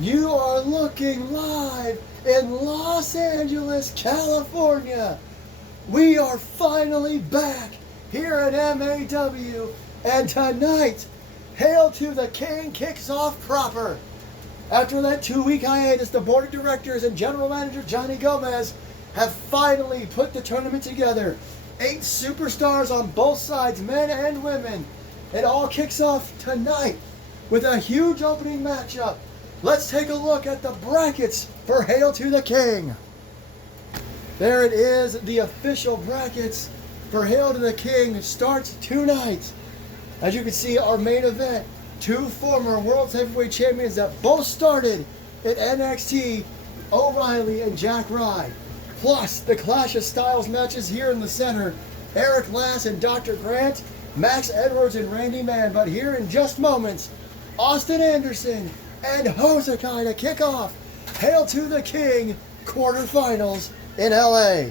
You are looking live in Los Angeles, California. We are finally back here at MAW, and tonight, Hail to the King kicks off proper. After that 2-week hiatus, the board of directors and general manager Johnny Gomez have finally put the tournament together. 8 superstars on both sides, men and women. It all kicks off tonight with a huge opening matchup. Let's take a look at the brackets for Hail to the King. There it is, the official brackets for Hail to the King starts tonight. As you can see, our main event, 2 former World Heavyweight Champions that both started at NXT, O'Reilly and Jack Rye. Plus, the Clash of Styles matches here in the center, Eric Lass and Dr. Grant, Max Edwards and Randy Mann. But here in just moments, Austin Anderson and Hosakai to kick off Hail to the King quarterfinals in LA.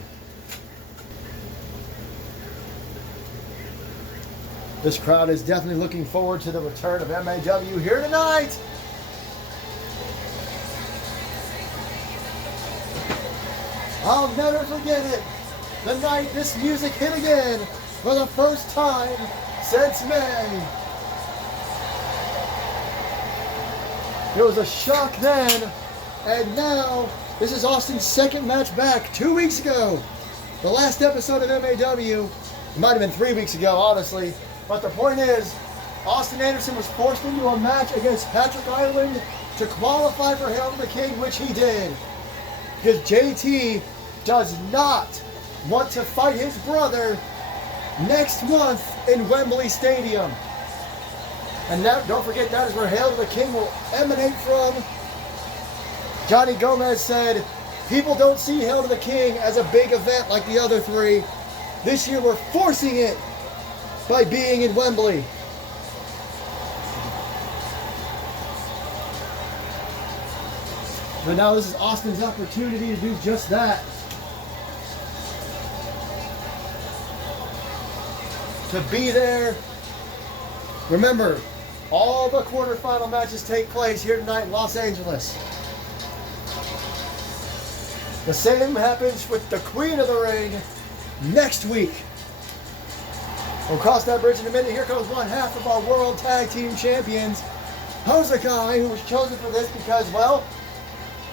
This crowd is definitely looking forward to the return of MAW here tonight. I'll never forget it. The night this music hit again for the first time since May. It was a shock then, and now this is Austin's second match back 2 weeks ago. The last episode of MAW, it might have been 3 weeks ago, honestly. But the point is, Austin Anderson was forced into a match against Patrick Ireland to qualify for Hail to the King, which he did. Because JT does not want to fight his brother next month in Wembley Stadium. And now, don't forget, that is where Hail to the King will emanate from. Johnny Gomez said, people don't see Hail to the King as a big event like the other 3. This year we're forcing it by being in Wembley. But now this is Austin's opportunity to do just that. To be there. Remember, all the quarterfinal matches take place here tonight in Los Angeles. The same happens with the Queen of the Ring next week. We'll cross that bridge in a minute. Here comes one half of our World Tag Team Champions, Hosakai, who was chosen for this because, well,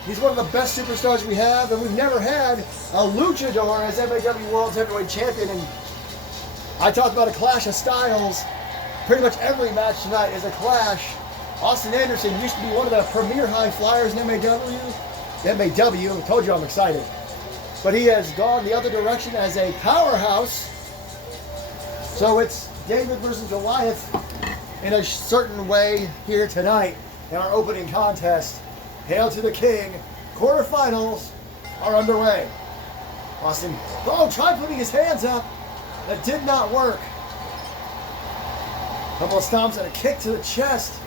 he's one of the best superstars we have, and we've never had a luchador as MAW World Heavyweight Champion. And I talked about a clash of styles. Pretty much every match tonight is a clash. Austin Anderson used to be one of the premier high flyers in MAW. Told you I'm excited. But he has gone the other direction as a powerhouse. So it's David versus Goliath in a certain way here tonight in our opening contest. Hail to the King. Quarterfinals are underway. Austin, tried putting his hands up. That did not work. Couple of stomps and a kick to the chest.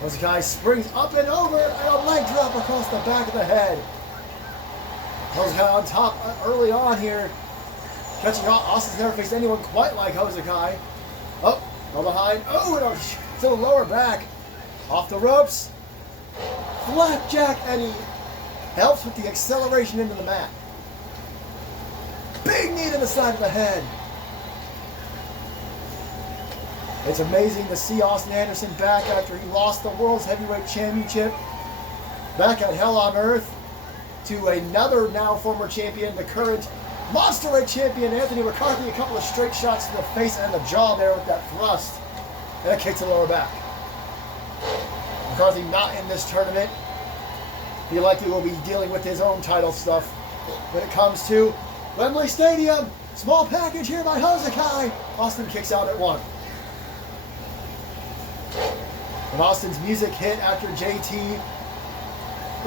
This guy springs up and over and a leg drop across the back of the head. Hosakai on top early on here. Catching off. Austin's never faced anyone quite like Hosakai. Oh, from behind. Oh, and to the lower back. Off the ropes. Flapjack, and he helps with the acceleration into the mat. Big knee to the side of the head. It's amazing to see Austin Anderson back after he lost the World's Heavyweight Championship back at Hell on Earth to another now former champion, the current Monsterweight champion, Anthony McCarthy. A couple of straight shots to the face and the jaw there with that thrust. And a kick to the lower back. McCarthy not in this tournament. He likely will be dealing with his own title stuff when it comes to Wembley Stadium. Small package here by Hosakai. Austin kicks out at 1. And Austin's music hit after JT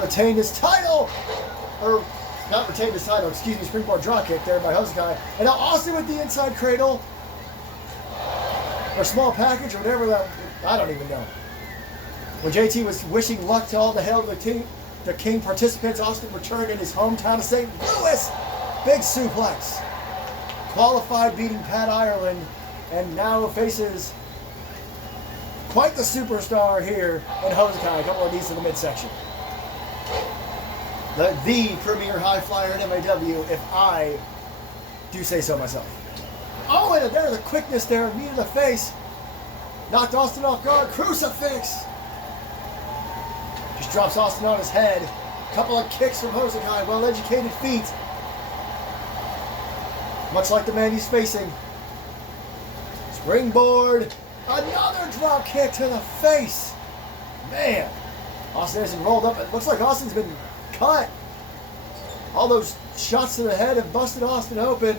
retained his title, or not retained his title, excuse me, springboard drop kick there by Hosakai. And now Austin with the inside cradle, or small package, or whatever that, I don't even know. When JT was wishing luck to all the Hail to the King participants, Austin returned in his hometown of St. Louis. Big suplex. Qualified, beating Pat Ireland, and now faces quite the superstar here in Hosakai. A couple of knees to the midsection. The premier high flyer in MAW, if I do say so myself. Oh, and there's the quickness there, knee to the face. Knocked Austin off guard, crucifix. Just drops Austin on his head. Couple of kicks from Hosakai, well-educated feet. Much like the man he's facing. Springboard. Another drop kick to the face. Man. Austin Anderson rolled up. It looks like Austin's been cut. All those shots to the head have busted Austin open.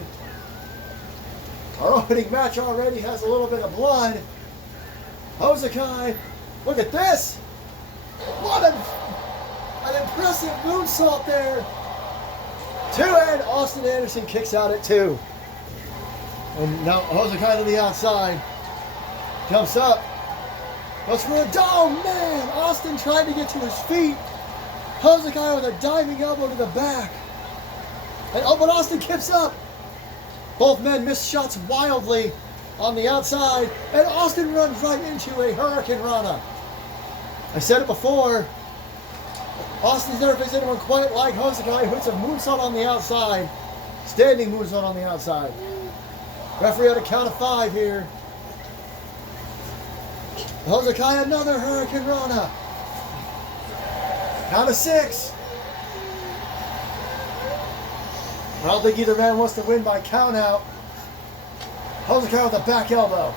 Our opening match already has a little bit of blood. Hosakai. Look at this. What an impressive moonsault there. 2 and Austin Anderson kicks out at 2. And now Hosakai to the outside. Jumps up. Looks for a dome, man. Austin trying to get to his feet. Hosakai with a diving elbow to the back. And but Austin kicks up. Both men miss shots wildly on the outside. And Austin runs right into a Hurricane Rana. I said it before. Austin's never faced anyone quite like Hosakai, who hits a moonsault on the outside. Standing moonsault on the outside. Referee had a count of 5 here. Hosakai another Hurricane Rana. Count of 6. I don't think either man wants to win by count out. Hosakai with a back elbow.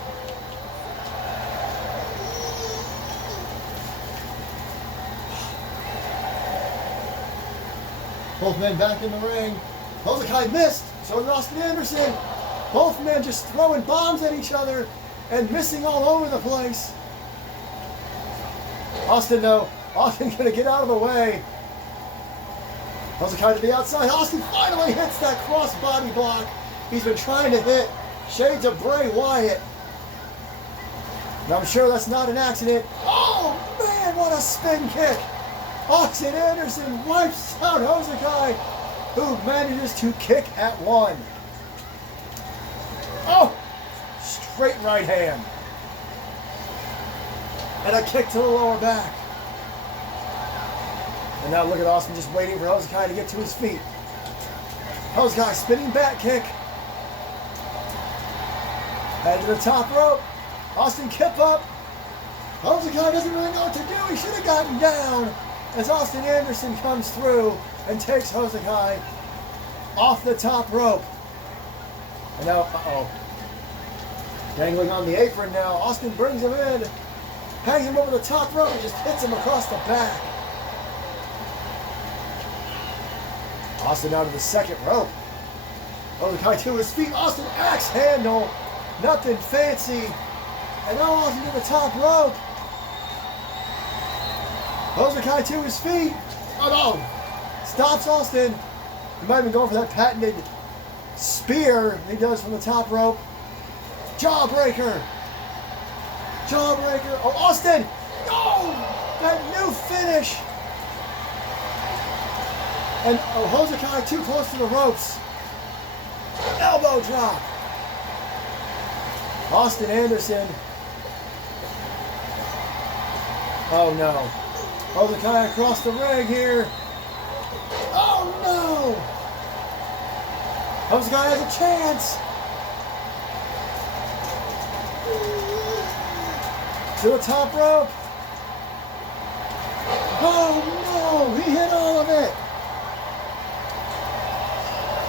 Both men back in the ring. Hosakai missed. So did Austin Anderson. Both men just throwing bombs at each other and missing all over the place. Austin, though. Austin gonna get out of the way. Hosakai to the outside. Austin finally hits that cross body block he's been trying to hit. Shades of Bray Wyatt. And I'm sure that's not an accident. Oh, man, what a spin kick. Austin Anderson wipes out Hosakai, who manages to kick at 1. Oh, straight right hand. And a kick to the lower back. And now look at Austin just waiting for Hosakai to get to his feet. Hosakai spinning back kick. Head to the top rope. Austin kip up. Hosakai doesn't really know what to do. He should have gotten down as Austin Anderson comes through and takes Hosakai off the top rope. And now, dangling on the apron now. Austin brings him in. Hangs him over the top rope and just hits him across the back. Austin out of the second rope. Hosakai to his feet. Austin axe handle. Nothing fancy. And now Austin to the top rope. Hosakai to his feet. Oh no. Stops Austin. He might have been going for that patented spear he does from the top rope. Jawbreaker. Jawbreaker. Oh, Austin. Oh, that new finish. And Hosakai too close to the ropes. Elbow drop. Austin Anderson. Oh no. Hosakai across the ring here. Oh no. Hosakai has a chance. To the top rope. Oh no, he hit all of it.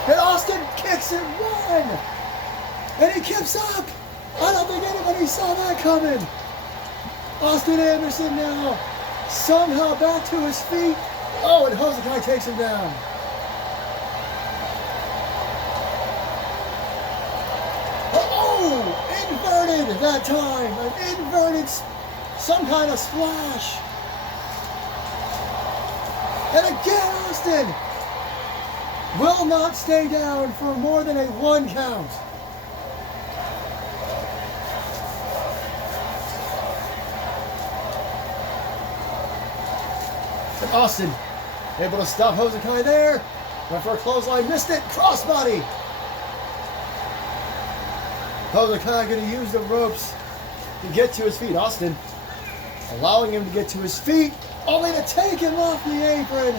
And Austin kicks it 1. And he kicks up. I don't think anybody saw that coming. Austin Anderson now somehow back to his feet. Oh, and Hosakai takes him down. Oh, inverted that time. An inverted, some kind of splash. And again, Austin will not stay down for more than a 1 count. And Austin able to stop Hosakai there. Went for a clothesline, missed it, crossbody. Hosakai going to use the ropes to get to his feet. Austin allowing him to get to his feet, only to take him off the apron.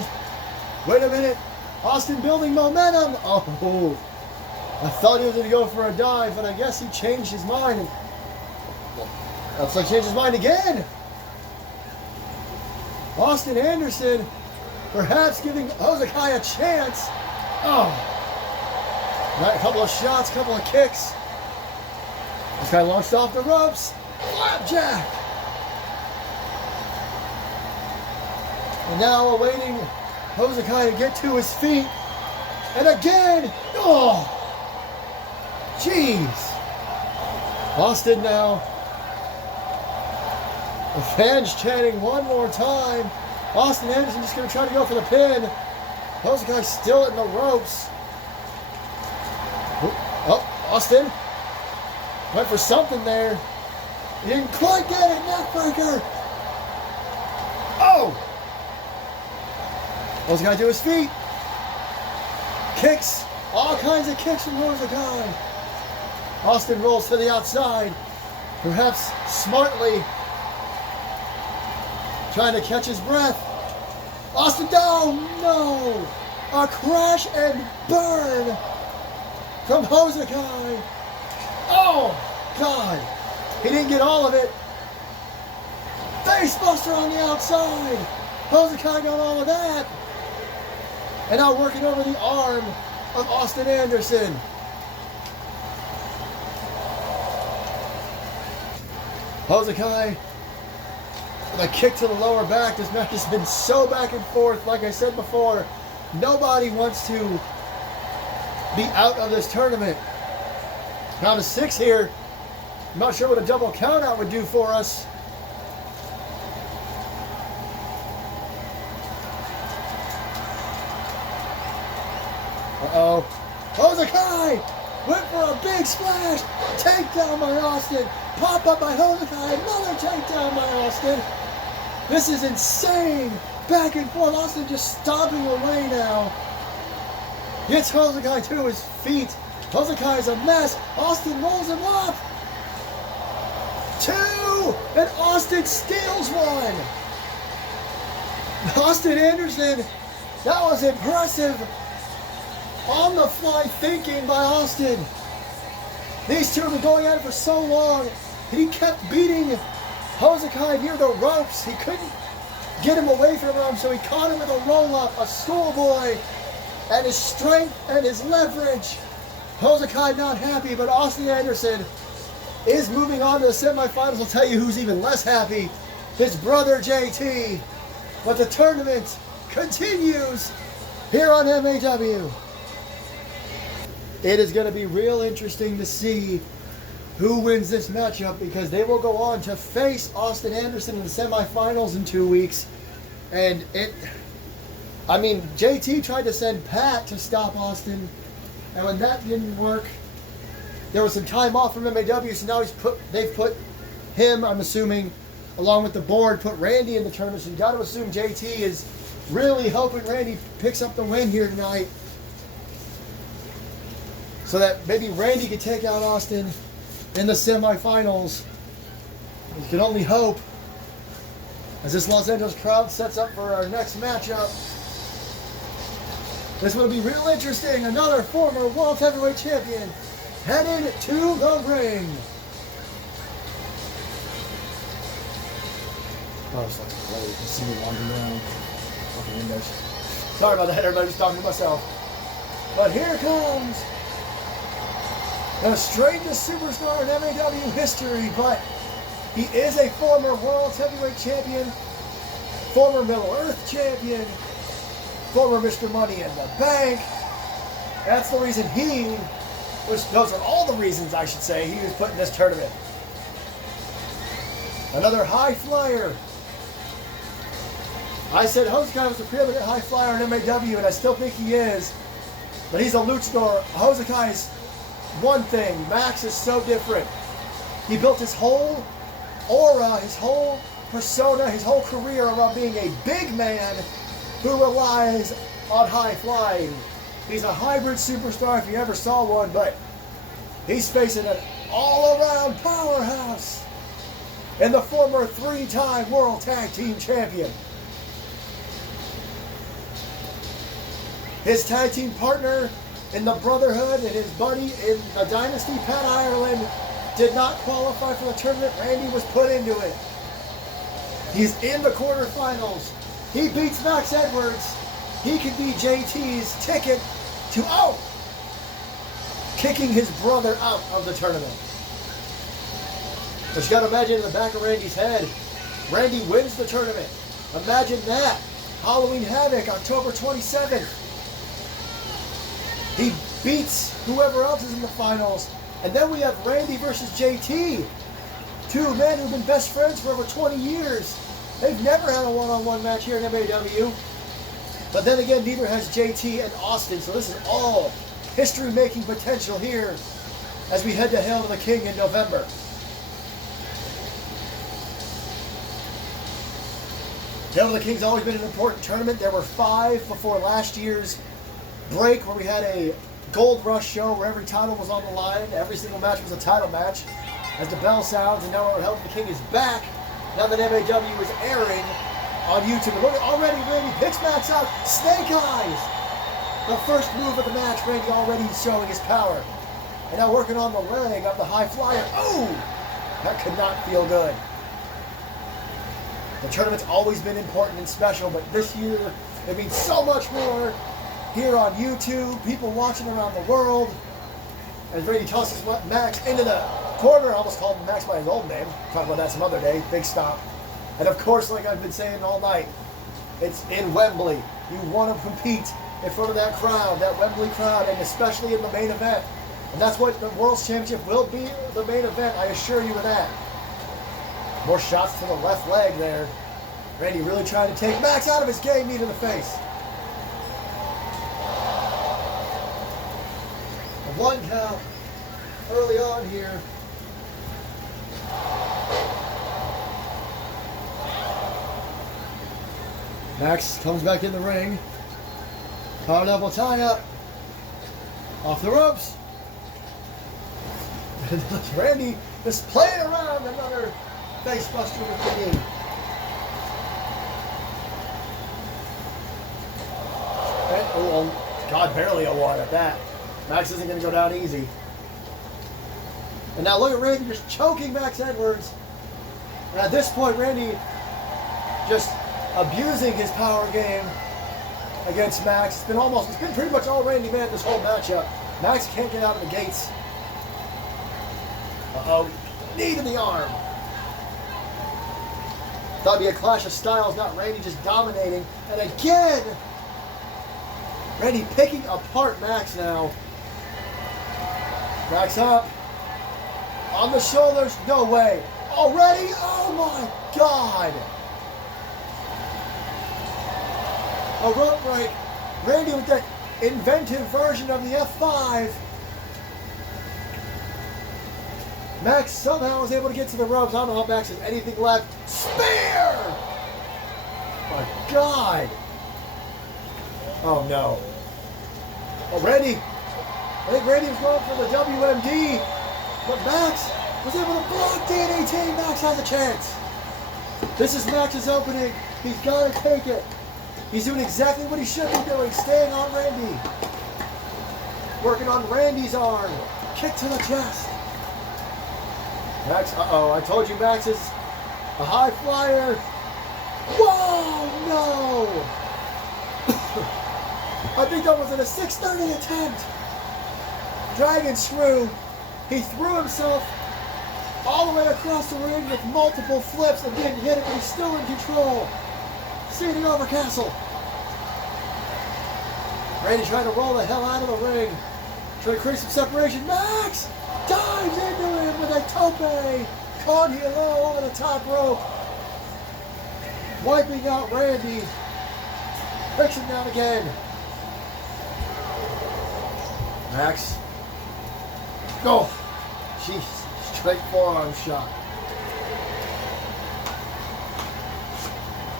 Wait a minute. Austin building momentum. Oh, I thought he was going to go for a dive, but I guess he changed his mind. Looks like he changed his mind again. Austin Anderson perhaps giving Hosakai a chance. Oh. Right, a couple of shots, a couple of kicks. This guy launched off the ropes. Flapjack. And now awaiting Hosakai to get to his feet. And again. Oh. Jeez. Austin now. The fans chanting one more time. Austin Anderson just going to try to go for the pin. Hosakai still in the ropes. Oh, Austin went for something there. He didn't quite get it. Neckbreaker. Oh! Hosakai to his feet. Kicks. All kinds of kicks from Hosakai. Austin rolls to the outside. Perhaps smartly trying to catch his breath. Austin down. No. A crash and burn from Hosakai. Oh, God. He didn't get all of it. Facebuster on the outside. Hosakai got all of that. And now working over the arm of Austin Anderson. Hosakai with a kick to the lower back. This match has been so back and forth. Like I said before, nobody wants to be out of this tournament. Down to 6 here. I'm not sure what a double countout would do for us. Uh-oh. Hosakai went for a big splash. Takedown by Austin. Pop up by Hosakai. Another takedown by Austin. This is insane. Back and forth. Austin just stomping away now. Gets Hosakai to his feet. Hosakai is a mess. Austin rolls him up. 2. And Austin steals one. Austin Anderson. That was impressive. On the fly thinking by Austin. These two have been going at it for so long. And he kept beating Hosakai near the ropes. He couldn't get him away from him, so he caught him with a roll-up, a schoolboy, and his strength and his leverage. Hosakai not happy, but Austin Anderson is moving on to the semifinals. I'll tell you who's even less happy. His brother JT. But the tournament continues here on MAW. It is going to be real interesting to see who wins this matchup, because they will go on to face Austin Anderson in the semifinals in 2 weeks. And JT tried to send Pat to stop Austin, and when that didn't work, there was some time off from MAW, so now they've put him, I'm assuming, along with the board, put Randy in the tournament. So you got to assume JT is really hoping Randy picks up the win here tonight, so that maybe Randy could take out Austin in the semifinals. You can only hope, as this Los Angeles crowd sets up for our next matchup. This will be real interesting. Another former World Heavyweight Champion headed to the ring. Oh, it's like a You can see me wandering around. Fucking windows. Sorry about that, everybody. Just talking to myself. But here comes the strangest superstar in MAW history, but he is a former World Heavyweight Champion, former Middle Earth Champion, former Mr. Money in the Bank. That's the reason those are all the reasons, I should say, he was put in this tournament. Another high flyer. I said Hosakai was the preeminent high flyer in MAW, and I still think he is, but he's a luchador. Hosakai's one thing. Max is so different. He built his whole aura, his whole persona, his whole career around being a big man who relies on high flying. He's a hybrid superstar if you ever saw one, but he's facing an all-around powerhouse. and the former 3-time World Tag Team Champion. His tag team partner in the Brotherhood and his buddy in the Dynasty, Pat Ireland, did not qualify for the tournament. Randy was put into it. He's in the quarterfinals. He beats Max Edwards. He could be JT's ticket to kicking his brother out of the tournament. But you got to imagine in the back of Randy's head, Randy wins the tournament. Imagine that. Halloween Havoc, October 27th. He beats whoever else is in the finals. And then we have Randy versus JT. Two men who've been best friends for over 20 years. They've never had a one-on-one match here in MAW. But then again, neither has JT and Austin. So this is all history-making potential here as we head to Hail to the King in November. Hail to the King's always been an important tournament. There were 5 before last year's break where we had a Gold Rush show where every title was on the line. Every single match was a title match. As the bell sounds, and now Hail to the King is back. Now that MAW is airing on YouTube. And look at already Randy picks Max out. Snake Eyes! The first move of the match, Randy already showing his power. And now working on the leg of the high flyer. Oh! That could not feel good. The tournament's always been important and special, but this year it means so much more. Here on YouTube, people watching around the world. As Randy tosses Max into the corner. I almost called him Max by his old name. Talk about that some other day. Big stop. And of course, like I've been saying all night, it's in Wembley. You want to compete in front of that crowd, that Wembley crowd, and especially in the main event. And that's what the World's Championship will be, the main event, I assure you of that. More shots to the left leg there. Randy really trying to take Max out of his game, knee to the face. A 1 count early on here. Max comes back in the ring. Power double tie up. Off the ropes. Randy just playing around, another face buster with the knee. And, oh, God, barely a 1 at that. Max isn't going to go down easy. And now look at Randy just choking Max Edwards. And at this point, Randy just abusing his power game against Max. It's been pretty much all Randy Man this whole matchup. Max can't get out of the gates. Uh-oh. Knee to the arm. Thought it'd be a clash of styles, not Randy just dominating. And again, Randy picking apart Max now. Max up. On the shoulders. No way. Already? Oh my God. A rope break. Randy with that inventive version of the F5. Max somehow was able to get to the ropes. I don't know how Max has anything left. Spear! My God. Oh no. Oh, Randy. I think Randy was going for the WMD. But Max was able to block DDT. Max has a chance. This is Max's opening. He's got to take it. He's doing exactly what he should be doing, staying on Randy. Working on Randy's arm. Kick to the chest. Max, uh-oh, I told you Max is a high flyer. Whoa, no. I think that was in a 630 attempt. Dragon Shrew. He threw himself all the way across the ring with multiple flips and didn't hit it, but he's still in control. Seating over Castle. Randy trying to roll the hell out of the ring. Trying to create some separation. Max dives into him with a tope. Con hilo over the top rope. Wiping out Randy. Breaks him down again. Max. Go. Jeez. Straight forearm shot.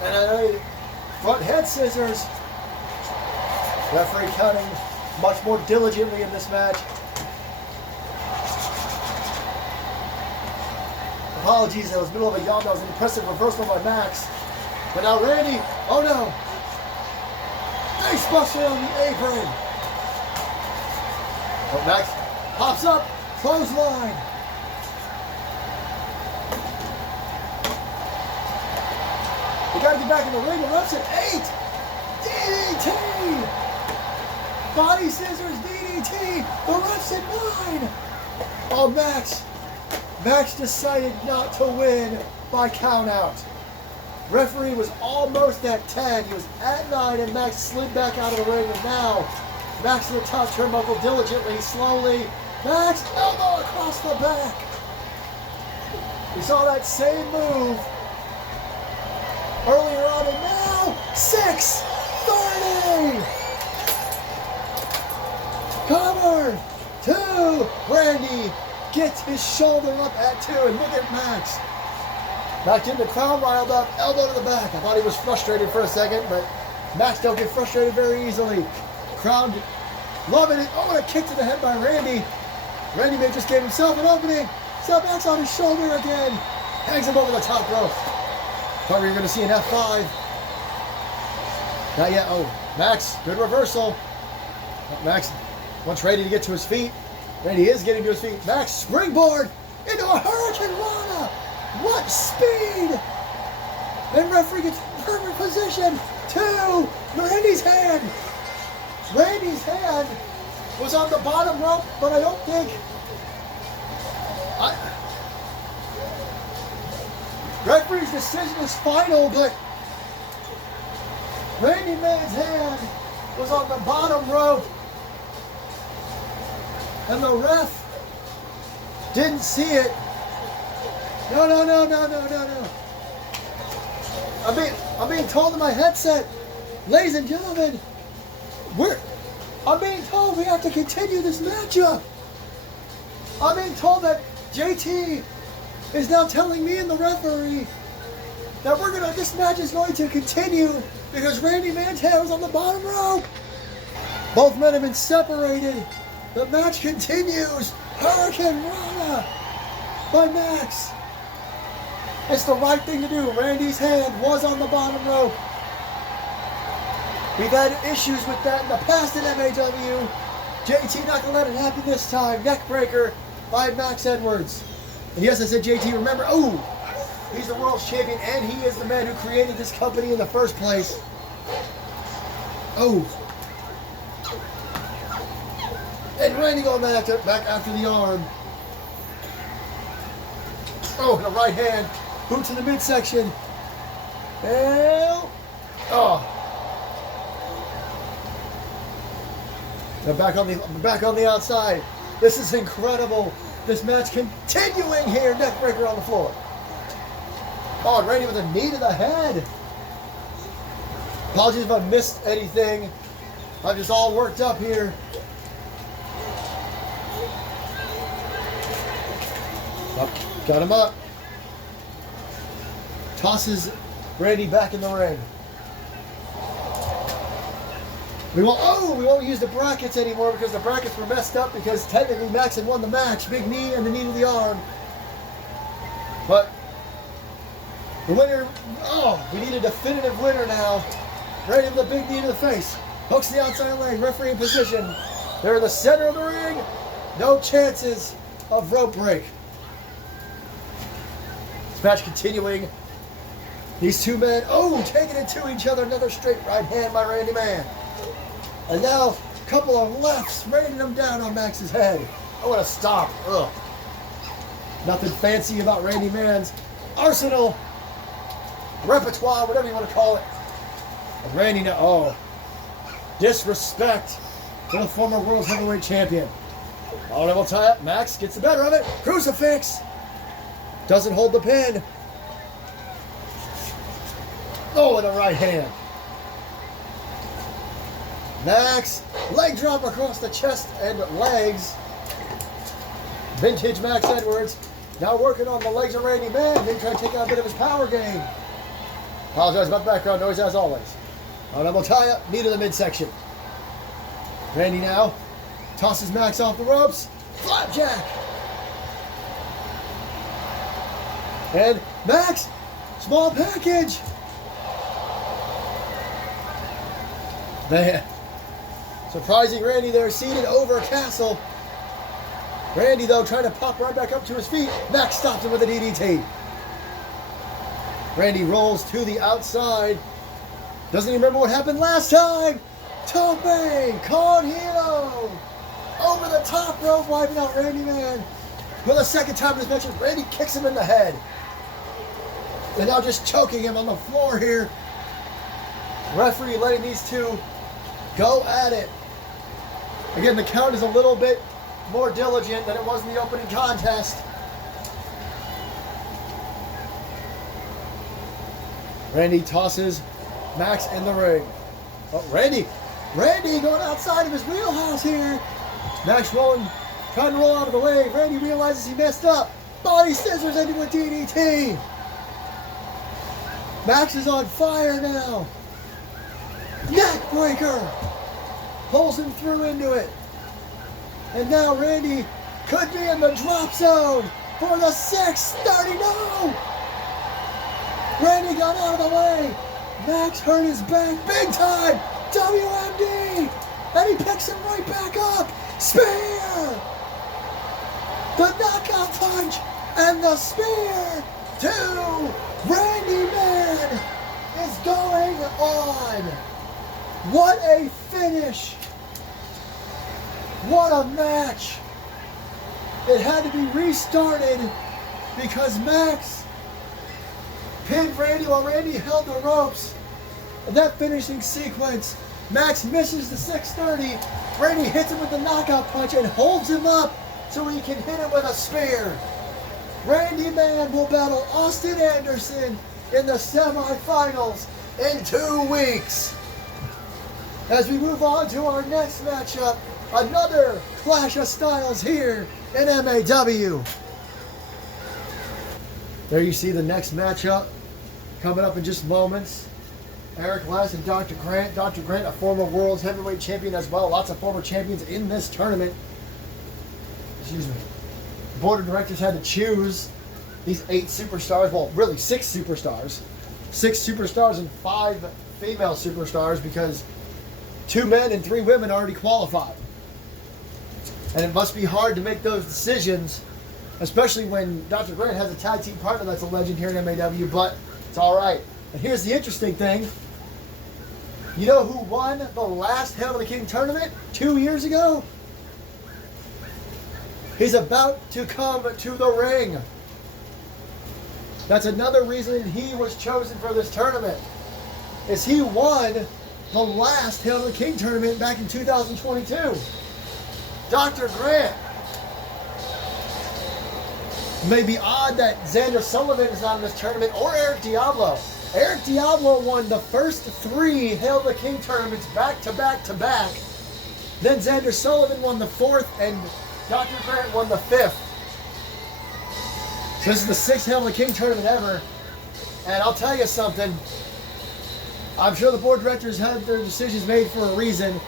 And a front head scissors. Referee counting much more diligently in this match. Apologies, that was middle of a yawn. That was an impressive reversal by Max. But now Randy, oh no. Face buster on the apron. But Max pops up, clothesline. We gotta get back in the ring. The ref's at 8. DDT. Body scissors, DDT. The ref's at 9. Oh, Max. Max decided not to win by countout. Referee was almost at 10. He was at 9, and Max slid back out of the ring. And now, Max to the top turnbuckle diligently, slowly. Max, elbow across the back. We saw that same move earlier on, and now 6:30. Cover 2. Randy gets his shoulder up at 2, and look at Max. Back in the crowd, riled up, elbow to the back. I thought he was frustrated for a second, but Max don't get frustrated very easily. Crowd loving it. Oh, and a kick to the head by Randy. Randy may just gave himself an opening. So Max on his shoulder again. Hangs him over the top rope. Thought we were going to see an F5. Not yet. Oh, Max, good reversal. Max wants Randy to get to his feet. Randy is getting to his feet. Max springboard into a Hurricane Rana. What speed! And referee gets perfect position. 2. Randy's hand. Randy's hand was on the bottom rope, but I don't think. Referee's decision is final, but Randy Man's hand was on the bottom rope, and the ref didn't see it. No. I'm being told in my headset, ladies and gentlemen, I'm being told we have to continue this matchup. I'm being told that JT is now telling me and the referee that this match is going to continue because Randy Man's hand was on the bottom rope. Both men have been separated. The match continues. Hurricane Rana by Max. It's the right thing to do. Randy's hand was on the bottom rope. We've had issues with that in the past in MAW. JT not going to let it happen this time. Neckbreaker by Max Edwards. And yes, I said JT, remember, he's the world's champion, and he is the man who created this company in the first place. And Randy going back after the arm. And a right hand. Boot to the midsection. And they're back on the outside. This is incredible. This match continuing here. Neckbreaker on the floor. And Randy with a knee to the head. Apologies if I missed anything. I'm just all worked up here. Got him up. Tosses Randy back in the ring. We won't use the brackets anymore because the brackets were messed up because technically Max had won the match. Big knee and the knee to the arm. But the winner, we need a definitive winner now. Randy with a big knee to the face. Hooks the outside leg. Referee in position. They're in the center of the ring. No chances of rope break. This match continuing. These two men, taking it to each other. Another straight right hand by Randy Man. And now, a couple of lefts raining them down on Max's head. I want to stop. Nothing fancy about Randy Man's arsenal, repertoire, whatever you want to call it. And Randy now, disrespect for the former World Heavyweight Champion. I will tie up. Max gets the better of it. Crucifix. Doesn't hold the pin. And a right hand. Max, leg drop across the chest and legs. Vintage Max Edwards. Now working on the legs of Randy Man. Maybe trying to take out a bit of his power game. Apologize about the background noise as always. Taya, knee to the midsection. Randy now tosses Max off the ropes. Flapjack. And Max, small package. Man, surprising Randy there, seated over Castle. Randy, though, trying to pop right back up to his feet. Max stops him with a DDT. Randy rolls to the outside. Doesn't even remember what happened last time. Tope, con hilo. Over the top rope, wiping out Randy Man. For the second time in this match, Randy kicks him in the head. And now just choking him on the floor here. Referee letting these two go at it. Again, the count is a little bit more diligent than it was in the opening contest. Randy tosses Max in the ring. Oh, Randy going outside of his wheelhouse here. Max rolling, trying to roll out of the way. Randy realizes he messed up. Body scissors ending with DDT. Max is on fire now. Neck breaker. Pulls him through into it. And now Randy could be in the drop zone for the 630. No! Randy got out of the way. Max hurt his back big time. WMD. And he picks him right back up. Spear. The knockout punch and the spear to Randy Man is going on. What a finish. What a match. It had to be restarted because Max pinned Randy while Randy held the ropes. And that finishing sequence, Max misses the 630. Randy hits him with the knockout punch and holds him up so he can hit him with a spear. Randy Man will battle Austin Anderson in the semifinals in 2 weeks. As we move on to our next matchup, another clash of styles here in MAW. There you see the next matchup coming up in just moments. Eric Less and Dr. Grant. Dr. Grant, a former World's Heavyweight Champion as well. Lots of former champions in this tournament. Excuse me. The board of directors had to choose these 8 superstars. Well, really 6 superstars. 6 superstars and 5 female superstars because 2 men and 3 women already qualified. And it must be hard to make those decisions, especially when Dr. Grant has a tag team partner that's a legend here in MAW, but it's all right. And here's the interesting thing. You know who won the last Hail to the King tournament 2 years ago? He's about to come to the ring. That's another reason he was chosen for this tournament, is he won the last Hail to the King tournament back in 2022. Dr. Grant. It may be odd that Xander Sullivan is not in this tournament, or Eric Diablo. Eric Diablo won the first 3 Hail to the King tournaments back to back to back. Then Xander Sullivan won the 4th, and Dr. Grant won the 5th. So this is the 6th Hail to the King tournament ever. And I'll tell you something. I'm sure the board of directors had their decisions made for a reason.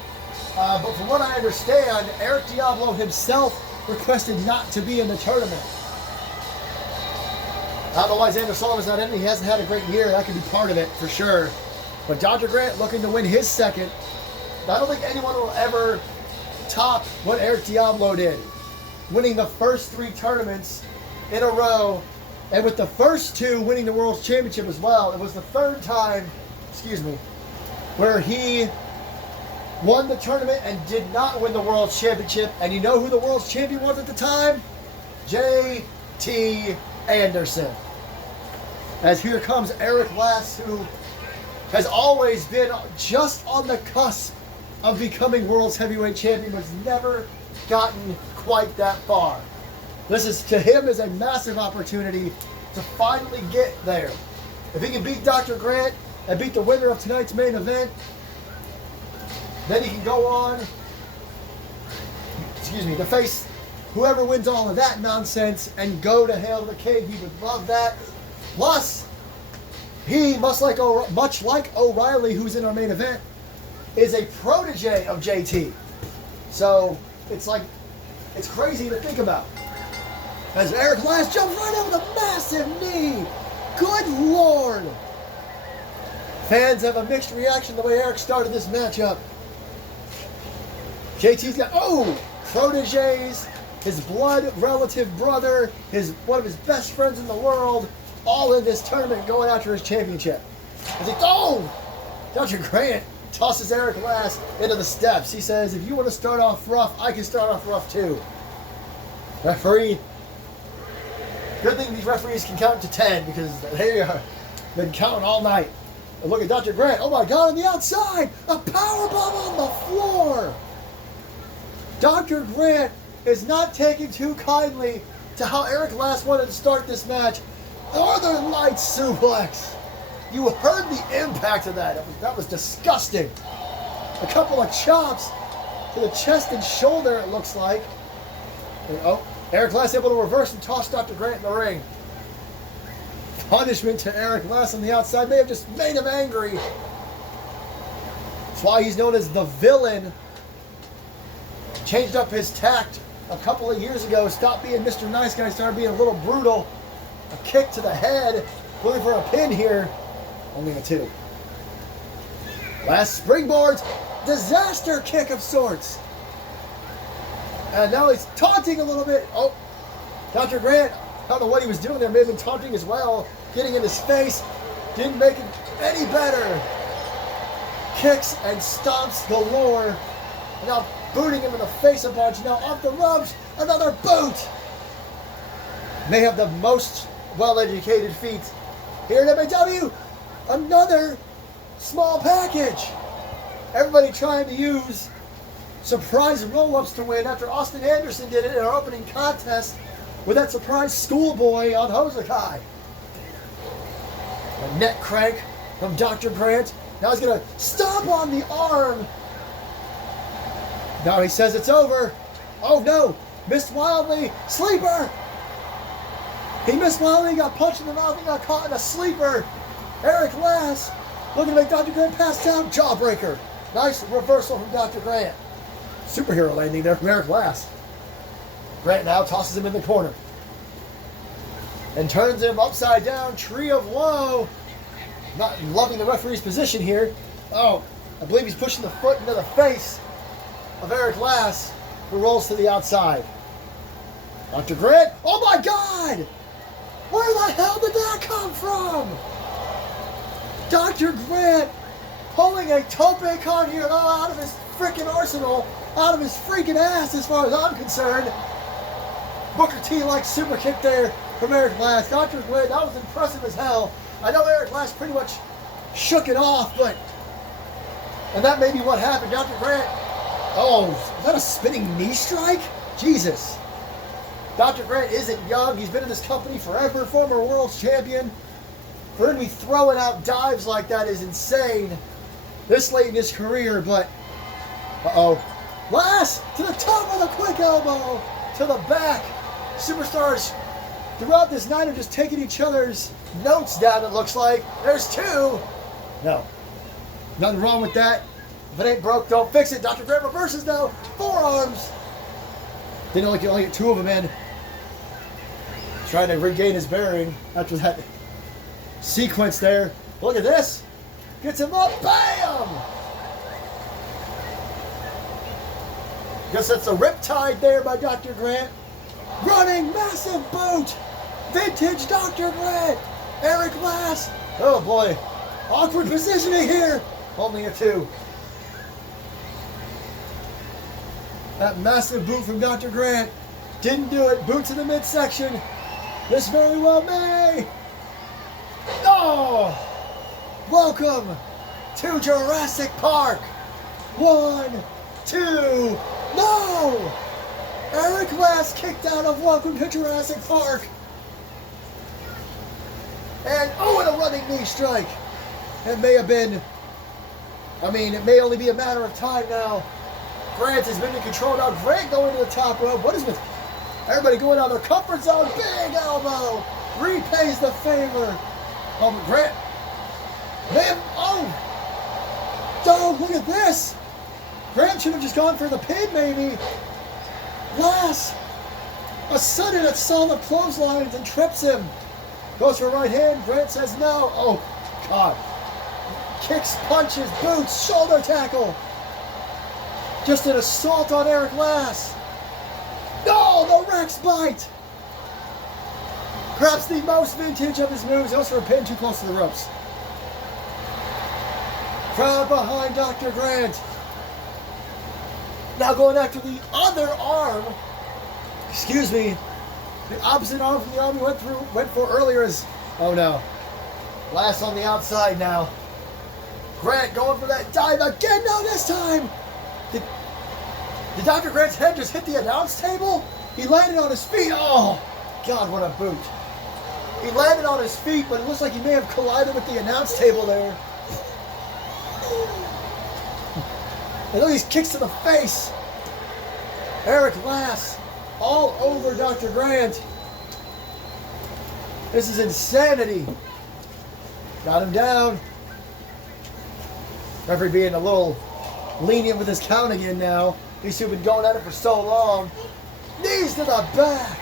But from what I understand, Eric Diablo himself requested not to be in the tournament. I don't know why Xander Sullivan's not in it. He hasn't had a great year. That could be part of it for sure. But Dr. Grant looking to win his 2nd. I don't think anyone will ever top what Eric Diablo did. Winning the first 3 tournaments in a row. And with the first 2 winning the World Championship as well. It was the 3rd time, where he won the tournament and did not win the World Championship. And you know who the World Champion was at the time? J.T. Anderson. As here comes Eric Less, who has always been just on the cusp of becoming World's Heavyweight Champion, but has never gotten quite that far. This is, to him, is a massive opportunity to finally get there. If he can beat Dr. Grant and beat the winner of tonight's main event, then he can go on, to face whoever wins all of that nonsense and go to Hail to the King. He would love that. Plus, he, much like O'Reilly, who's in our main event, is a protege of JT. So it's crazy to think about. As Eric Glass jumps right in with a massive knee. Good Lord. Fans have a mixed reaction to the way Eric started this matchup. JT's got, proteges, his blood relative brother, one of his best friends in the world, all in this tournament going after his championship. Dr. Grant tosses Eric Glass into the steps. He says, if you want to start off rough, I can start off rough too. Referee, good thing these referees can count to 10 because they have been counting all night. And look at Dr. Grant. Oh my God, on the outside, a powerbomb on the floor. Dr. Grant is not taking too kindly to how Eric Glass wanted to start this match. Northern Lights suplex. You heard the impact of that. That was disgusting. A couple of chops to the chest and shoulder, it looks like. And, Eric Glass able to reverse and toss Dr. Grant in the ring. Punishment to Eric Glass on the outside may have just made him angry. That's why he's known as the villain. Changed up his tact a couple of years ago. Stopped being Mr. Nice Guy, started being a little brutal. A kick to the head. Looking for a pin here. Only a 2. Last springboards. Disaster kick of sorts. And now he's taunting a little bit. Dr. Grant, I don't know what he was doing there. May have been taunting as well. Getting in his face. Didn't make it any better. Kicks and stomps galore. And now booting him in the face a bunch. Now off the ropes. Another boot. May have the most well-educated feet here at MAW. Another small package. Everybody trying to use surprise roll-ups to win after Austin Anderson did it in our opening contest with that surprise schoolboy on Hosakai. A neck crank from Dr. Grant. Now he's going to stomp on the arm. Now he says it's over. Oh no, missed wildly. Sleeper. He missed wildly, got punched in the mouth, and got caught in a sleeper. Eric Glass looking to make Dr. Grant pass down. Jawbreaker. Nice reversal from Dr. Grant. Superhero landing there from Eric Glass. Grant now tosses him in the corner. And turns him upside down. Tree of Woe. Not loving the referee's position here. I believe he's pushing the foot into the face of Eric Glass, who rolls to the outside. Dr. Grant. Oh my God! Where the hell did that come from? Dr. Grant pulling a tope con here out of his freaking arsenal, out of his freaking ass as far as I'm concerned. Booker T-like super kick there from Eric Glass. Dr. Grant, that was impressive as hell. I know Eric Glass pretty much shook it off, and that may be what happened. Dr. Grant, is that a spinning knee strike? Jesus. Dr. Grant isn't young. He's been in this company forever, former world champion. For him to be throwing out dives like that is insane this late in his career, but Glass to the top with a quick elbow to the back. Superstars throughout this night are just taking each other's notes down, it looks like. There's 2. No. Nothing wrong with that. If it ain't broke, don't fix it. Dr. Grant reverses now. Forearms. Didn't only get 2 of them in. Trying to regain his bearing after that sequence there. Look at this. Gets him up. Bam! Guess that's a riptide there by Dr. Grant. Running massive boot. Vintage Dr. Grant. Eric Glass. Oh boy. Awkward positioning here. Only a 2. That massive boot from Dr. Grant didn't do it. Boot to the midsection. This very well may. Welcome to Jurassic Park. 1, 2, no! Eric Glass kicked out of Welcome to Jurassic Park. And and a running knee strike. It may have been, it may only be a matter of time now. Grant has been in control now. Grant going to the top rope. What is with everybody going out of their comfort zone? Big elbow. Repays the favor. Grant. Look at this. Grant should have just gone for the pin, maybe. Glass A sudden assault of clotheslines and trips him. Goes for a right hand. Grant says no. Oh, God. Kicks, punches, boots, shoulder tackle. Just an assault on Eric Lass. No, the Rex bite. Perhaps the most vintage of his moves. Goes for a pin too close to the ropes. Crowd behind Dr. Grant. Now going after the other arm. Excuse me. The opposite arm from the arm we went for earlier is, oh no. Lass on the outside now. Grant going for that dive again. No, this time. Did Dr. Grant's head just hit the announce table? He landed on his feet. Oh, God, what a boot. He landed on his feet, but it looks like he may have collided with the announce table there. And look, these kicks to the face. Eric Lass all over Dr. Grant. This is insanity. Got him down. Referee being a little lenient with his count again now. These two have been going at it for so long. Knees to the back.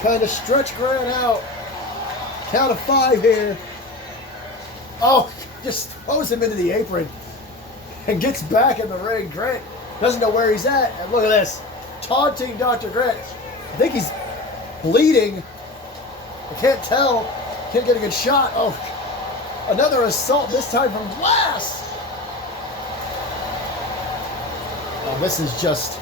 Kind of stretch Grant out. Count of 5 here. Oh, just throws him into the apron. And gets back in the ring. Grant doesn't know where he's at. And look at this. Taunting Dr. Grant. I think he's bleeding. I can't tell. Can't get a good shot. Oh, another assault, this time from Lass. Oh, this is just...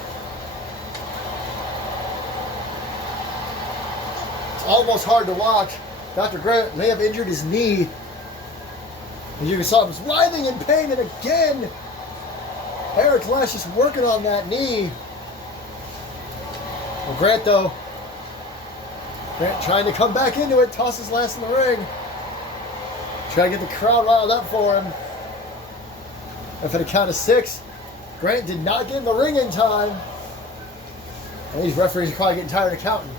It's almost hard to watch. Dr. Grant may have injured his knee. As you saw him was writhing in pain, and again, Eric Lass just working on that knee. Well, Grant, though, Grant trying to come back into it, tosses Lass in the ring. Trying to get the crowd riled up for him. And for the count of 6, Grant did not get in the ring in time. And these referees are probably getting tired of counting.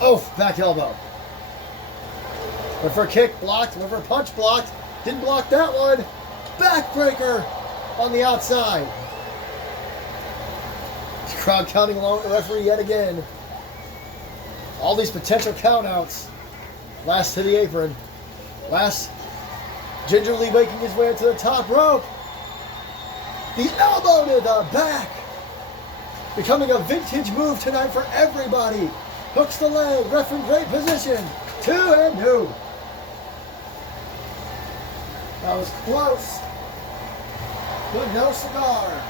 Oh, back elbow. Went for a kick, blocked. Went for a punch, blocked. Didn't block that one. Backbreaker on the outside. This crowd counting along with the referee yet again. All these potential countouts. Lass to the apron. Lass gingerly making his way to the top rope. The elbow to the back. Becoming a vintage move tonight for everybody. Hooks the leg. Ref in great position. 2 and 2. That was close. But no cigar.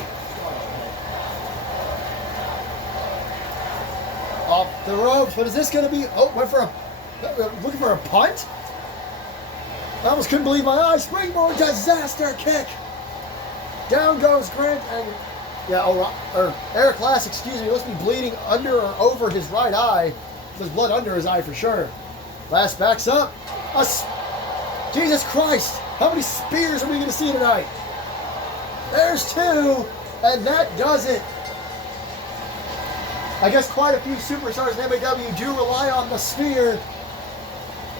Off the ropes. What is this going to be? Oh, went for looking for a punt? I almost couldn't believe my eyes. Springboard disaster kick. Down goes Grant and Eric Lass, excuse me, must be bleeding under or over his right eye. There's blood under his eye for sure. Lass backs up. Jesus Christ! How many spears are we going to see tonight? There's 2, and that does it. I guess quite a few superstars in MAW do rely on the spear.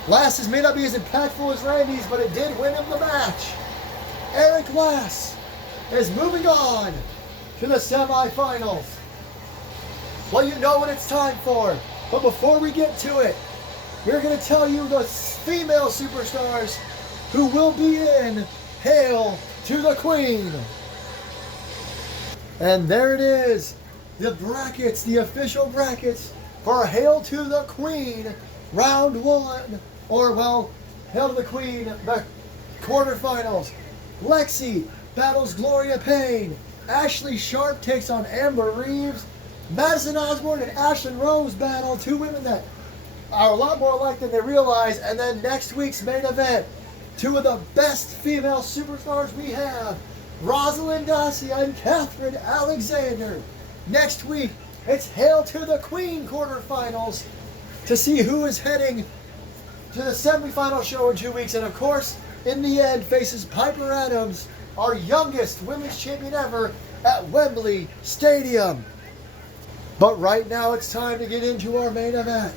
Lass's may not be as impactful as Randy's, but it did win him the match. Eric Lass is moving on to the semifinals. Well, you know what it's time for. But before we get to it, we're going to tell you the female superstars who will be in Hail to the Queen. And there it is. The brackets, the official brackets for Hail to the Queen round 1. Or, well, Hail to the Queen, the quarterfinals. Lexi battles Gloria Payne. Ashley Sharp takes on Amber Reeves. Madison Osborne and Ashlyn Rose battle. 2 women that are a lot more alike than they realize. And then next week's main event, 2 of the best female superstars we have, Rosalind Dacia and Catherine Alexander. Next week, it's Hail to the Queen quarterfinals to see who is heading to the semifinal show in 2 weeks. And of course, in the end, faces Piper Adams, our youngest women's champion ever, at Wembley Stadium. But right now, it's time to get into our main event.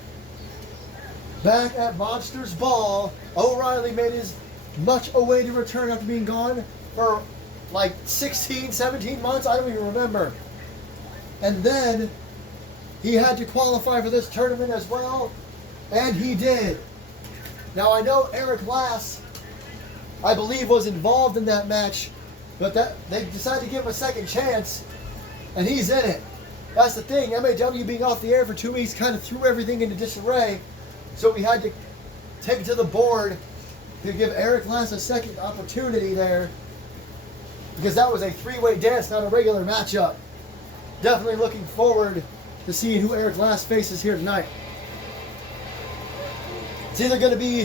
Back at Monsters Ball, O'Reilly made his much awaited return after being gone for like 16, 17 months. I don't even remember. And then he had to qualify for this tournament as well, and he did. Now I know Eric Lass, I believe, was involved in that match, but they decided to give him a second chance, and he's in it. That's the thing. MAW being off the air for 2 weeks kind of threw everything into disarray, so we had to take it to the board to give Eric Lass a second opportunity there, because that was a three-way dance, not a regular matchup. Definitely looking forward to seeing who Eric Lass faces here tonight. It's either going to be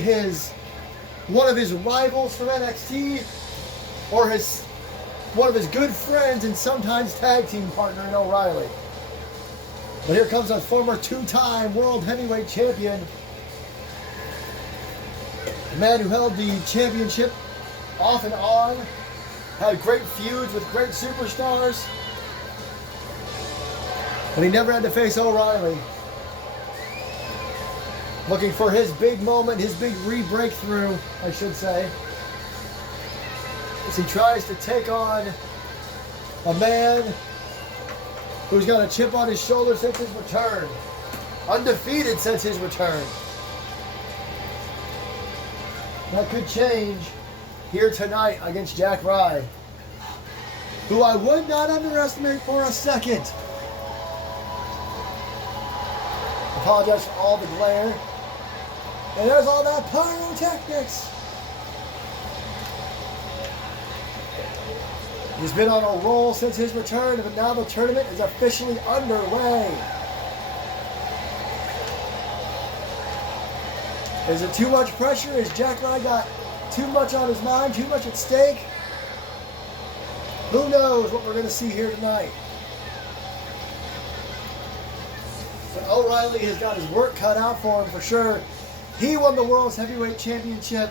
one of his rivals from NXT, or one of his good friends and sometimes tag team partner in O'Reilly. But here comes a former two-time World Heavyweight Champion, a man who held the championship off and on, had great feuds with great superstars, but he never had to face O'Reilly. Looking for his big moment, his big re-breakthrough, I should say, as he tries to take on a man who's got a chip on his shoulder since his return. Undefeated since his return. That could change here tonight against Jack Rye, who I would not underestimate for a second. Apologize for all the glare. And there's all that pyrotechnics. He's been on a roll since his return, but now the tournament is officially underway. Is it too much pressure? Has Jack Rye got too much on his mind, too much at stake? Who knows what we're going to see here tonight? But O'Reilly has got his work cut out for him for sure. He won the World's Heavyweight Championship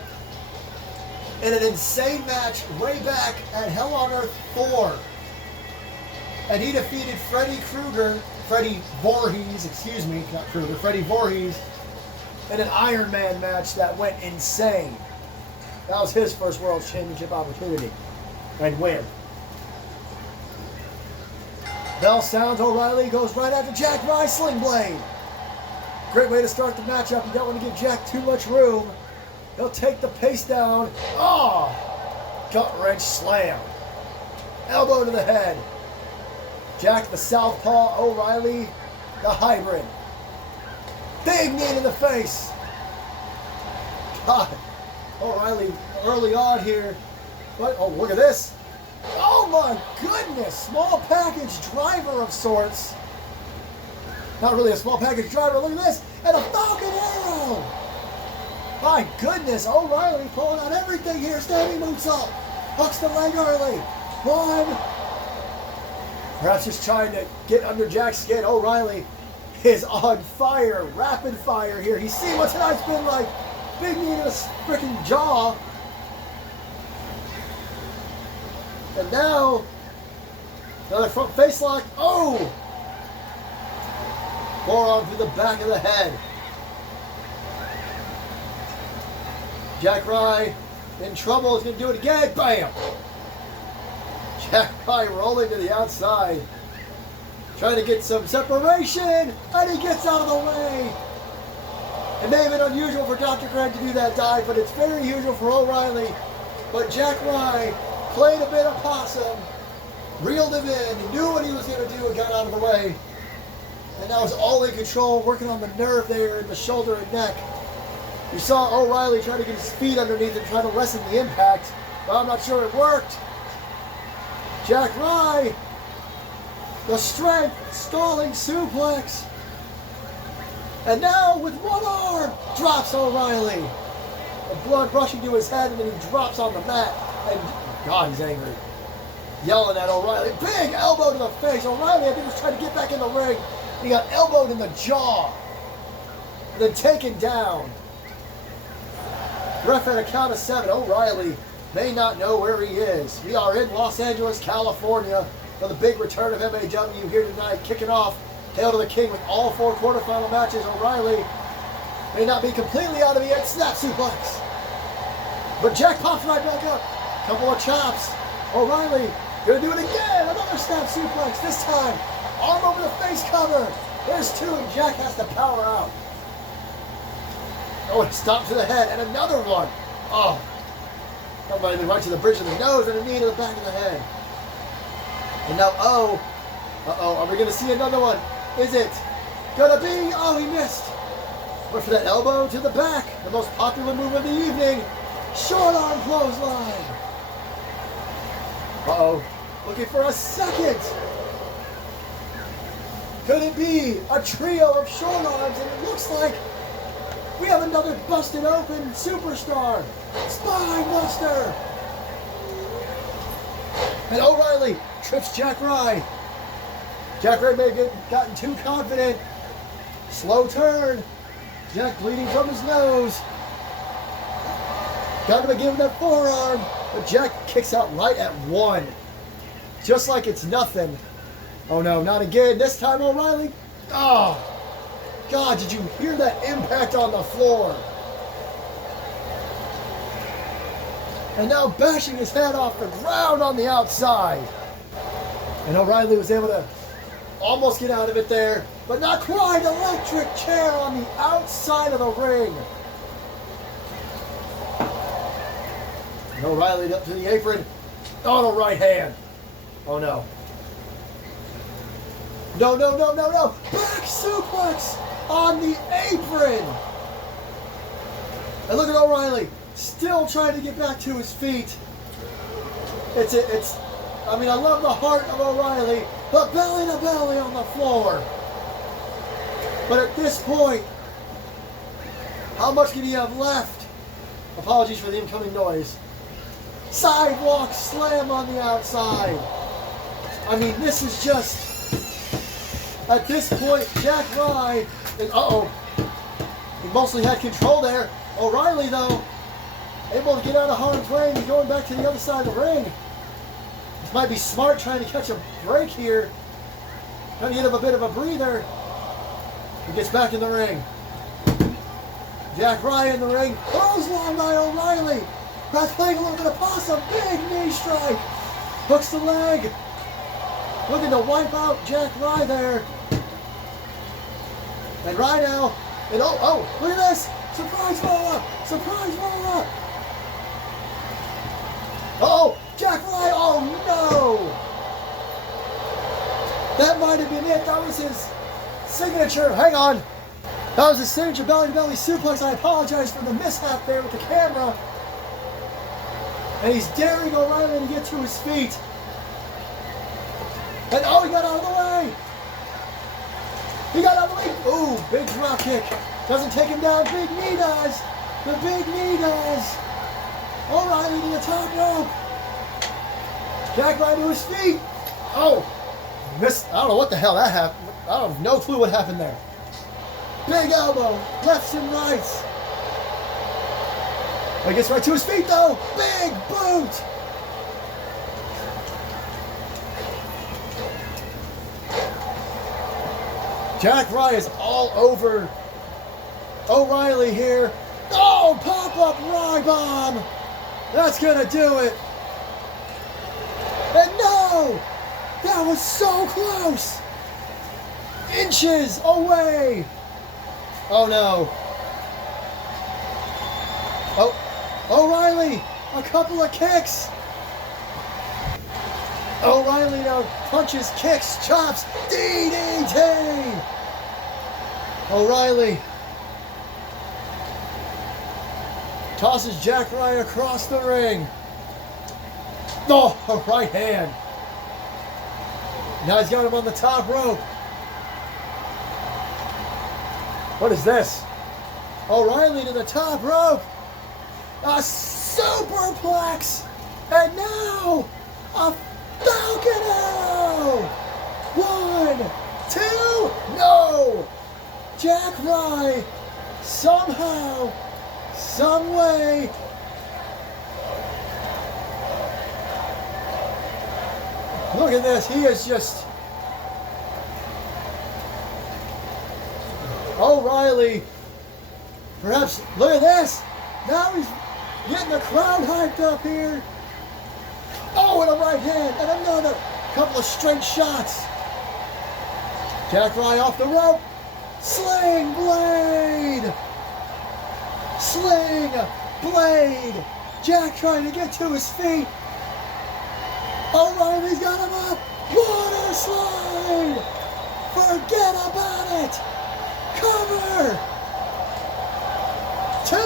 in an insane match way back at Hell on Earth 4. And he defeated Freddie Voorhees in an Iron Man match that went insane. That was his first World Championship opportunity and win. Bell sounds, O'Reilly goes right after Jack Rye, Sling Blade. Great way to start the matchup. You don't want to give Jack too much room. He'll take the pace down. Oh! Gut wrench slam. Elbow to the head. Jack the southpaw, O'Reilly the hybrid. Big knee in the face. God, O'Reilly early on here. But, oh, look at this. Oh my goodness! Small package driver of sorts. Not really a small package driver. Look at this. And a Falcon Arrow. My goodness. O'Reilly pulling out everything here. Standing moonsault. Hooks the leg early. One. Perhaps just trying to get under Jack's skin. O'Reilly is on fire. Rapid fire here. He's seen what tonight's been like. Big knee to the freaking jaw. And now, another front face lock. Oh! Forearm through the back of the head. Jack Rye in trouble. He's going to do it again. Bam! Jack Rye rolling to the outside. Trying to get some separation. And he gets out of the way. It may have been unusual for Dr. Grant to do that dive, but it's very usual for O'Reilly. But Jack Rye played a bit of possum, reeled him in, he knew what he was going to do and got out of the way. And now he's all in control, working on the nerve there in the shoulder and neck. You saw O'Reilly try to get his feet underneath and try to lessen the impact, but I'm not sure it worked. Jack Rye, the strength, stalling suplex. And now with one arm, drops O'Reilly. The blood rushing to his head, and then he drops on the mat. And God, he's angry. Yelling at O'Reilly. Big elbow to the face. O'Reilly, I think, was trying to get back in the ring. He got elbowed in the jaw. And then taken down. Ref at a count of 7. O'Reilly may not know where he is. We are in Los Angeles, California for the big return of MAW here tonight. Kicking off Hail to the King with all 4 quarterfinal matches. O'Reilly may not be completely out of it yet. Snap suplex. But Jack pops right back up. Couple of chops. O'Reilly gonna do it again. Another snap suplex. This time, arm over the face cover. There's two, and Jack has to power out. Oh, and stop to the head, and another one. Oh, that might have been right to the bridge of the nose and a knee to the back of the head. And now, are we going to see another one? Is it gonna be? Oh, he missed. But for that elbow to the back, the most popular move of the evening, short arm clothesline. Looking for a second. Could it be a trio of short arms? And it looks like we have another busted open superstar, Spine Buster. And O'Reilly trips Jack Rye. Jack Rye may have gotten too confident. Slow turn. Jack bleeding from his nose. Got him to give him that forearm. But Jack kicks out right at one. Just like it's nothing. Oh no, not again. This time O'Reilly. Oh, God, did you hear that impact on the floor? And now bashing his head off the ground on the outside. And O'Reilly was able to almost get out of it there, but not quite. Electric chair on the outside of the ring. And O'Reilly up to the apron on a right hand. Oh no. No. Back suplex on the apron. And look at O'Reilly still trying to get back to his feet. I mean, I love the heart of O'Reilly, but belly to belly on the floor. But at this point, how much can he have left? Apologies for the incoming noise. Sidewalk slam on the outside. I mean, this is just, at this point, Jack Rye is, he mostly had control there. O'Reilly, though, able to get out of harm's way and going back to the other side of the ring. This might be smart, trying to catch a break here. Trying to get him a bit of a breather. He gets back in the ring. Jack Rye in the ring. Clothesline by O'Reilly. That's playing a little bit of possum. Big knee strike. Hooks the leg. Looking to wipe out Jack Rye there. And Rye now. And look at this. Surprise roll-up. Surprise roll-up. Jack Rye. Oh, no. That might have been it. That was his signature. Hang on. That was his signature belly-to-belly suplex. I apologize for the mishap there with the camera. And he's daring O'Reilly to get to his feet. And he got out of the way. He got out of the way. Ooh, big drop kick. Doesn't take him down. Big knee does. The big knee does. O'Reilly to the top rope. Jack Rye to his feet. Missed. I don't know what the hell that happened. I have no clue what happened there. Big elbow. Lefts and rights. He gets right to his feet, though. Big boot. Jack Rye is all over O'Reilly here. Pop-up Rye bomb. That's going to do it. And no! That was so close. Inches away. Oh, no. O'Reilly, a couple of kicks. O'Reilly now punches, kicks, chops, DDT. O'Reilly tosses Jack Rye across the ring. A right hand. Now he's got him on the top rope. What is this? O'Reilly to the top rope. A superplex. And now a Falcon Arrow. 1, 2, no. Jack Rye somehow, some way, look at this. He is just O'Reilly. Perhaps look at this. Now he's getting the crowd hyped up here. And a right hand and another couple of straight shots. Jack Rye off the rope. Sling blade. Sling blade. Jack trying to get to his feet. O'Reilly's got him up. Water slide. Forget about it. Cover. 2.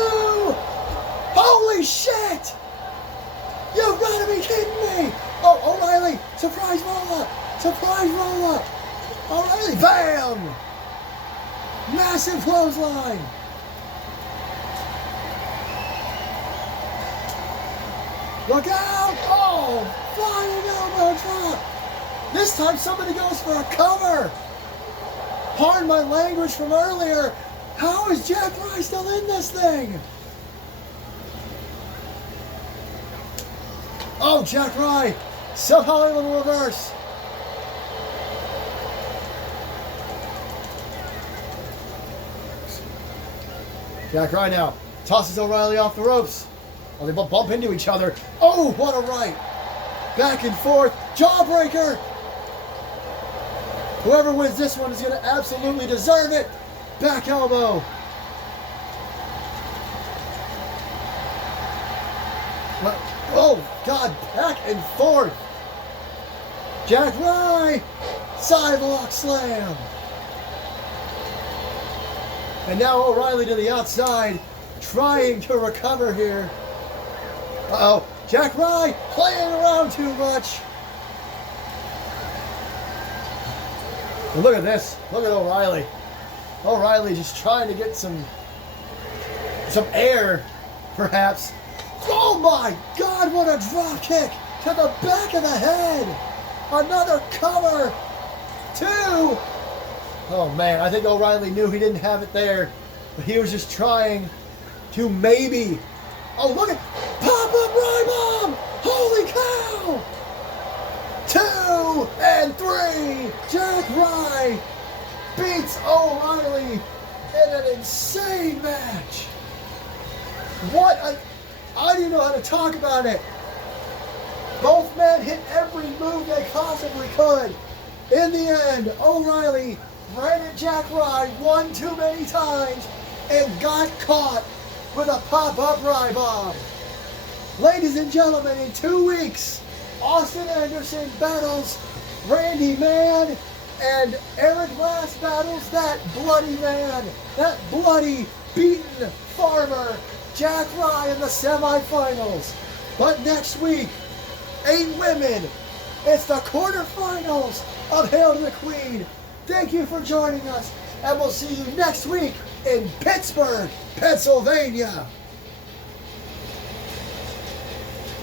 Holy shit. You've got to be kidding me. Oh, O'Reilly. Surprise roll up. Surprise roll up. O'Reilly. Bam. Massive clothesline. Look out. Oh, flying elbow drop. This time somebody goes for a cover. Pardon my language from earlier. How is Jack Rye still in this thing? Oh, Jack Rye. Somehow in the reverse. Jack Rye now tosses O'Reilly off the ropes. Oh, they bump into each other. Oh, what a right. Back and forth. Jawbreaker. Whoever wins this one is going to absolutely deserve it. Back elbow. Oh, God, back and forth. Jack Rye. Sidewalk slam. And now O'Reilly to the outside, trying to recover here. Uh-oh, Jack Rye playing around too much. And look at this. Look at O'Reilly. O'Reilly just trying to get some air, perhaps. Oh my God, what a drop kick to the back of the head. Another cover. 2. Oh man, I think O'Reilly knew he didn't have it there, but he was just trying to maybe. Oh, look at pop-up Rye bomb! Holy cow! 2 and 3. Jack Rye beats O'Reilly in an insane match. What a... I don't even know how to talk about it. Both men hit every move they possibly could. In the end, O'Reilly ran at Jack Rye one too many times and got caught with a pop-up Rye bomb. Ladies and gentlemen, in 2 weeks, Austin Anderson battles Randy Man, and Eric Glass battles that bloody man, that bloody, beaten farmer, Jack Rye in the semifinals. But next week, 8 women. It's the quarterfinals of Hail to the Queen. Thank you for joining us, and we'll see you next week in Pittsburgh, Pennsylvania.